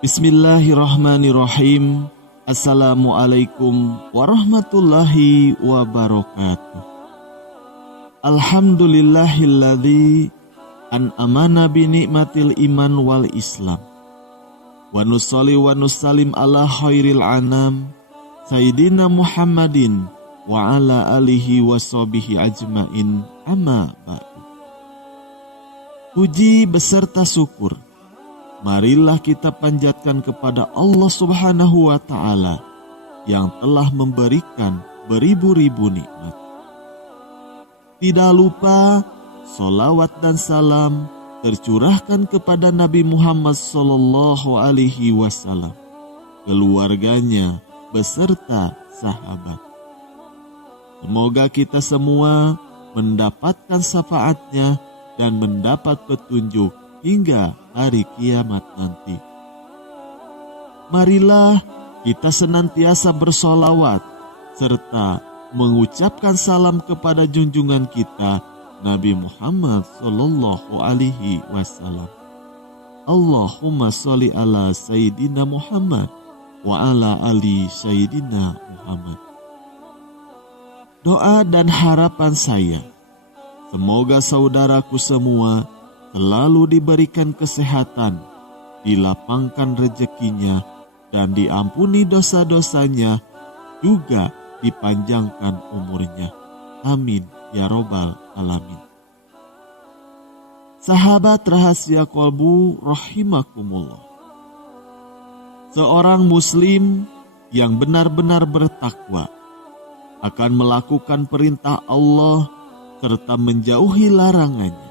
Bismillahirrahmanirrahim. Assalamualaikum warahmatullahi wabarakatuh. Alhamdulillahilladzi an'amana bi ni'matil iman wal islam. Wa nusalli wa nusallim ala khairil anam Sayyidina Muhammadin wa ala alihi wa sahbihi ajmain, amma ba'du. Puji beserta syukur marilah kita panjatkan kepada Allah Subhanahu wa Ta'ala yang telah memberikan beribu-ribu nikmat. Tidak lupa sholawat dan salam tercurahkan kepada Nabi Muhammad Sallallahu Alaihi Wasallam, keluarganya beserta sahabat. Semoga kita semua mendapatkan syafaatnya dan mendapat petunjuk hingga hari kiamat nanti. Marilah kita senantiasa bersolawat serta mengucapkan salam kepada junjungan kita Nabi Muhammad Sallallahu Alaihi Wasallam. Allahumma sholli ala Sayyidina Muhammad wa ala ali Sayyidina Muhammad. Doa dan harapan saya, semoga saudaraku semua selalu diberikan kesehatan, dilapangkan rezekinya, dan diampuni dosa-dosanya, juga dipanjangkan umurnya. Amin ya robbal alamin. Sahabat rahasia kolbu rahimakumullah. Seorang muslim yang benar-benar bertakwa akan melakukan perintah Allah serta menjauhi larangannya.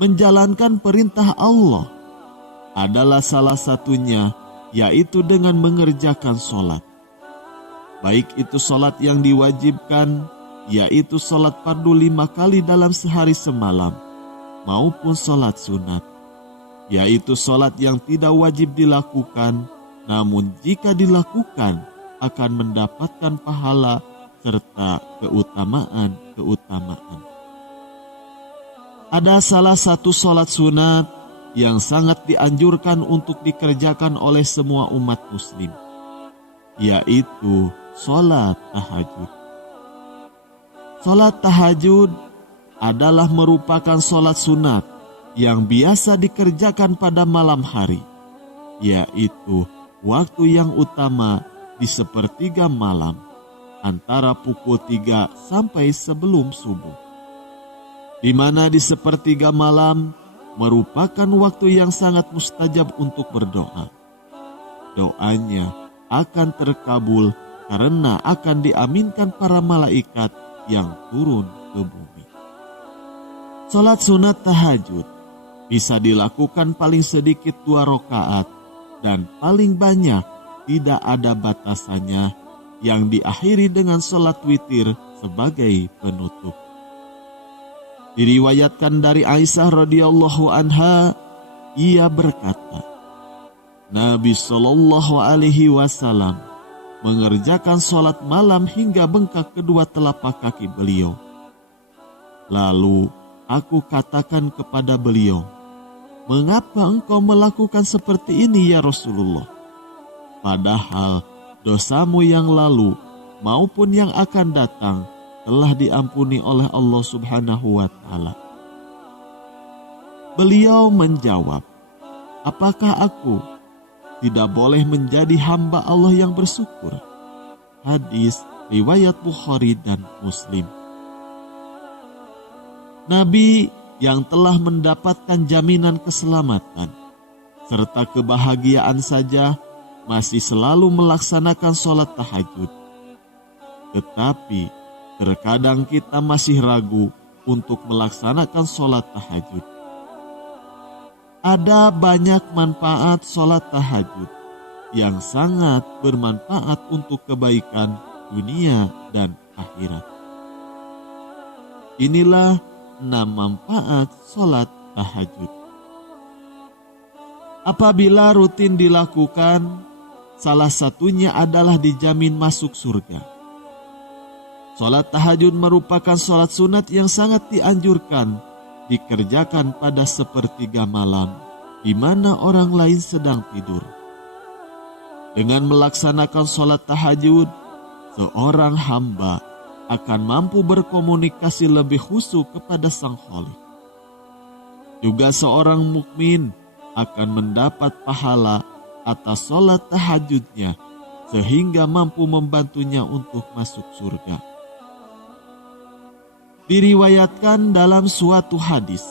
Menjalankan perintah Allah adalah salah satunya, yaitu dengan mengerjakan sholat. Baik itu sholat yang diwajibkan, yaitu sholat fardu 5 kali dalam sehari semalam, maupun sholat sunat, yaitu sholat yang tidak wajib dilakukan, namun jika dilakukan akan mendapatkan pahala serta keutamaan. Ada salah satu sholat sunat yang sangat dianjurkan untuk dikerjakan oleh semua umat muslim, yaitu sholat tahajud. Sholat tahajud adalah merupakan sholat sunat yang biasa dikerjakan pada malam hari, yaitu waktu yang utama di sepertiga malam antara pukul 3 sampai sebelum subuh. Di mana di sepertiga malam merupakan waktu yang sangat mustajab untuk berdoa. Doanya akan terkabul karena akan diaminkan para malaikat yang turun ke bumi. Salat sunat tahajud bisa dilakukan paling sedikit 2 rakaat dan paling banyak tidak ada batasannya, yang diakhiri dengan salat witir sebagai penutup. Diriwayatkan dari Aisyah radhiyallahu anha, ia berkata, Nabi Shallallahu Alaihi Wasallam mengerjakan sholat malam hingga bengkak kedua telapak kaki beliau. Lalu aku katakan kepada beliau, mengapa engkau melakukan seperti ini ya Rasulullah? Padahal dosamu yang lalu maupun yang akan datang telah diampuni oleh Allah Subhanahu wa Ta'ala. Beliau menjawab, apakah aku tidak boleh menjadi hamba Allah yang bersyukur? Hadis riwayat Bukhari dan Muslim. Nabi yang telah mendapatkan jaminan keselamatan serta kebahagiaan saja masih selalu melaksanakan sholat tahajud. Tetapi terkadang kita masih ragu untuk melaksanakan sholat tahajud. Ada banyak manfaat sholat tahajud yang sangat bermanfaat untuk kebaikan dunia dan akhirat. Inilah 6 manfaat sholat tahajud. Apabila rutin dilakukan, salah satunya adalah dijamin masuk surga. Sholat tahajud merupakan sholat sunat yang sangat dianjurkan dikerjakan pada sepertiga malam di mana orang lain sedang tidur. Dengan melaksanakan sholat tahajud, seorang hamba akan mampu berkomunikasi lebih khusyuk kepada Sang Khalik. Juga seorang mukmin akan mendapat pahala atas sholat tahajudnya sehingga mampu membantunya untuk masuk surga. Diriwayatkan dalam suatu hadis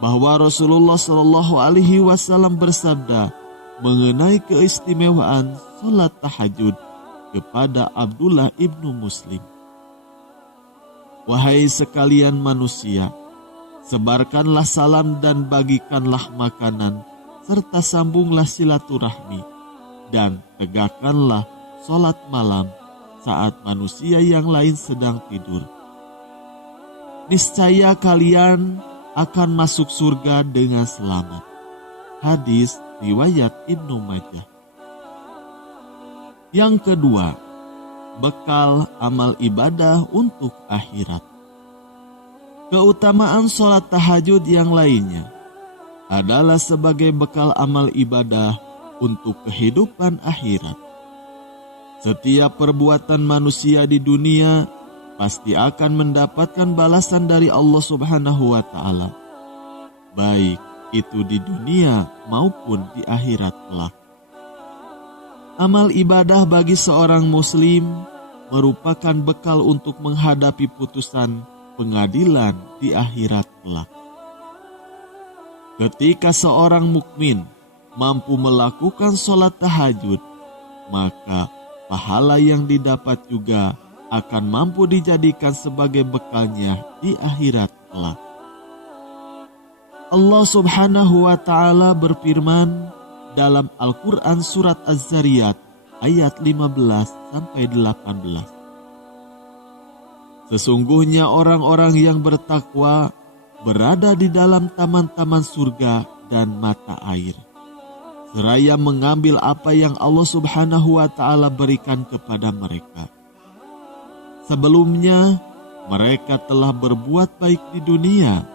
bahwa Rasulullah Shallallahu Alaihi Wasallam bersabda mengenai keistimewaan sholat tahajud kepada Abdullah ibnu Muslim. Wahai sekalian manusia, sebarkanlah salam dan bagikanlah makanan, serta sambunglah silaturahmi, dan tegakkanlah sholat malam saat manusia yang lain sedang tidur. Niscaya kalian akan masuk surga dengan selamat. Hadis riwayat Ibnu Majah. Yang kedua, bekal amal ibadah untuk akhirat. Keutamaan sholat tahajud yang lainnya adalah sebagai bekal amal ibadah untuk kehidupan akhirat. Setiap perbuatan manusia di dunia pasti akan mendapatkan balasan dari Allah Subhanahu wa Ta'ala, baik itu di dunia maupun di akhirat kelak. Amal ibadah bagi seorang muslim merupakan bekal untuk menghadapi putusan pengadilan di akhirat kelak. Ketika seorang mukmin mampu melakukan sholat tahajud, maka pahala yang didapat juga akan mampu dijadikan sebagai bekalnya di akhirat kelak. Allah Subhanahu wa Ta'ala berfirman dalam Al-Quran surat Az-Zariyat ayat 15-18. Sesungguhnya orang-orang yang bertakwa berada di dalam taman-taman surga dan mata air, seraya mengambil apa yang Allah Subhanahu wa Ta'ala berikan kepada mereka. Sebelumnya, mereka telah berbuat baik di dunia.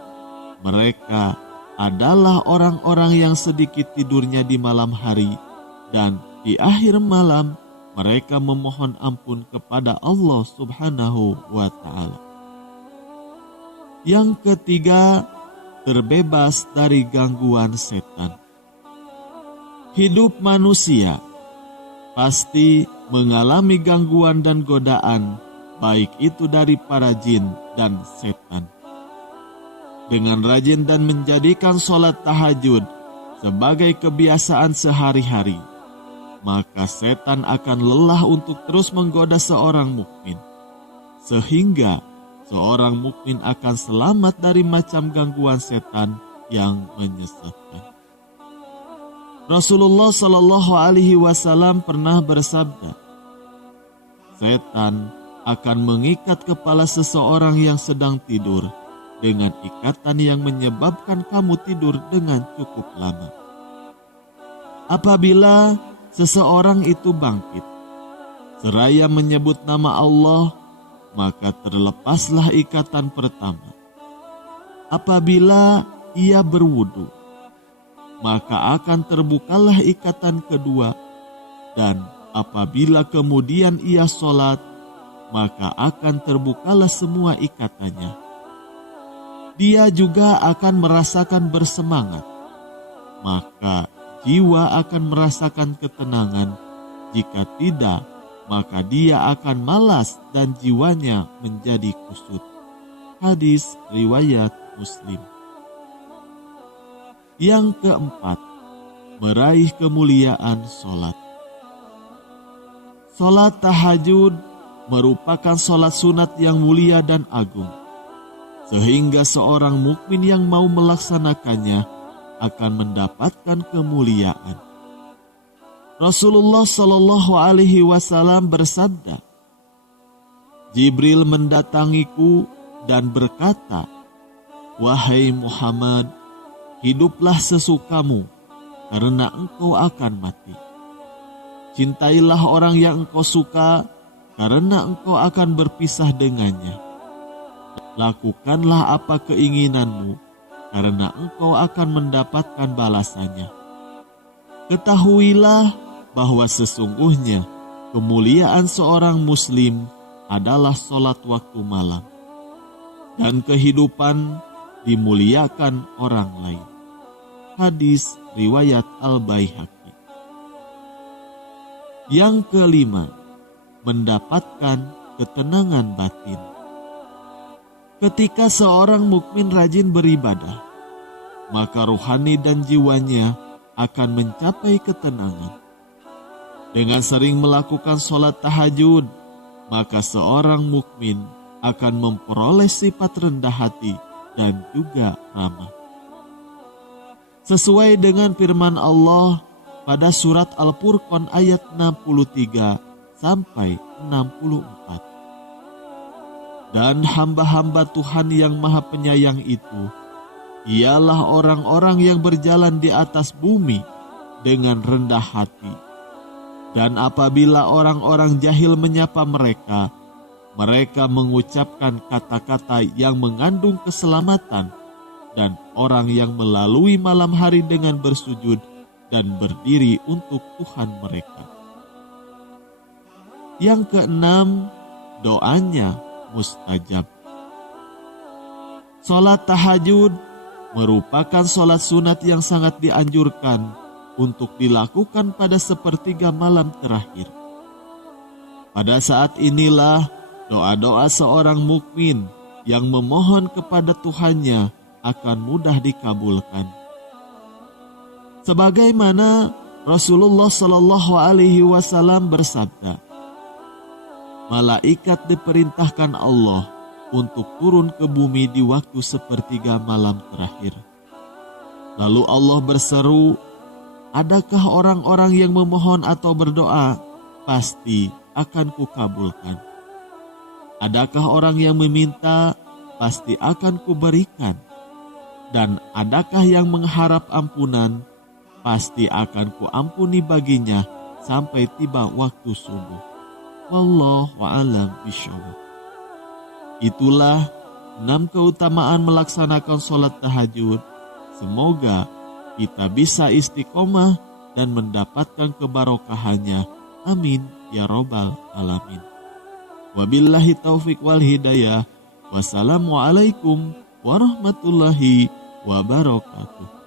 Mereka adalah orang-orang yang sedikit tidurnya di malam hari, dan di akhir malam mereka memohon ampun kepada Allah Subhanahu wa Ta'ala. Yang ketiga, terbebas dari gangguan setan. Hidup manusia pasti mengalami gangguan dan godaan, baik itu dari para jin dan setan. Dengan rajin dan menjadikan sholat tahajud sebagai kebiasaan sehari-hari, maka setan akan lelah untuk terus menggoda seorang mukmin, sehingga seorang mukmin akan selamat dari macam gangguan setan yang menyesatkan. Rasulullah Shallallahu Alaihi Wasallam pernah bersabda, setan akan mengikat kepala seseorang yang sedang tidur dengan ikatan yang menyebabkan kamu tidur dengan cukup lama. Apabila seseorang itu bangkit, seraya menyebut nama Allah, maka terlepaslah ikatan pertama. Apabila ia berwudu, maka akan terbukalah ikatan kedua, dan apabila kemudian ia sholat, maka akan terbukalah semua ikatannya. Dia juga akan merasakan bersemangat, maka jiwa akan merasakan ketenangan. Jika tidak, maka dia akan malas dan jiwanya menjadi kusut. Hadis riwayat Muslim. Yang keempat, meraih kemuliaan sholat. Sholat tahajud merupakan sholat sunat yang mulia dan agung, sehingga seorang mukmin yang mau melaksanakannya akan mendapatkan kemuliaan. Rasulullah Shallallahu Alaihi Wasallam bersabda, Jibril mendatangiku dan berkata, wahai Muhammad, hiduplah sesukamu karena engkau akan mati. Cintailah orang yang engkau suka karena engkau akan berpisah dengannya. Lakukanlah apa keinginanmu karena engkau akan mendapatkan balasannya. Ketahuilah bahwa sesungguhnya kemuliaan seorang muslim adalah sholat waktu malam, dan kehidupan dimuliakan orang lain. Hadis riwayat Al-Baihaqi. Yang kelima, mendapatkan ketenangan batin. Ketika seorang mukmin rajin beribadah, maka rohani dan jiwanya akan mencapai ketenangan. Dengan sering melakukan sholat tahajud, maka seorang mukmin akan memperoleh sifat rendah hati dan juga ramah. Sesuai dengan firman Allah pada surat Al-Furqan ayat 63 sampai 64. Dan hamba-hamba Tuhan yang Maha Penyayang itu ialah orang-orang yang berjalan di atas bumi dengan rendah hati. Dan apabila orang-orang jahil menyapa mereka, mereka mengucapkan kata-kata yang mengandung keselamatan, dan orang yang melalui malam hari dengan bersujud dan berdiri untuk Tuhan mereka. Yang keenam, doanya mustajab. Sholat tahajud merupakan sholat sunat yang sangat dianjurkan untuk dilakukan pada sepertiga malam terakhir. Pada saat inilah doa-doa seorang mukmin yang memohon kepada Tuhannya akan mudah dikabulkan. Sebagaimana Rasulullah Shallallahu Alaihi Wasallam bersabda, malaikat diperintahkan Allah untuk turun ke bumi di waktu sepertiga malam terakhir. Lalu Allah berseru, adakah orang-orang yang memohon atau berdoa? Pasti akan kukabulkan. Adakah orang yang meminta? Pasti akan kuberikan. Dan adakah yang mengharap ampunan? Pasti akan kuampuni baginya sampai tiba waktu subuh. Wallahu a'lam bishawab. Itulah 6 keutamaan melaksanakan sholat tahajud. Semoga kita bisa istiqomah dan mendapatkan kebarokahannya. Amin ya robbal alamin. Wabillahi taufik wal hidayah. Wassalamualaikum warahmatullahi wabarakatuh.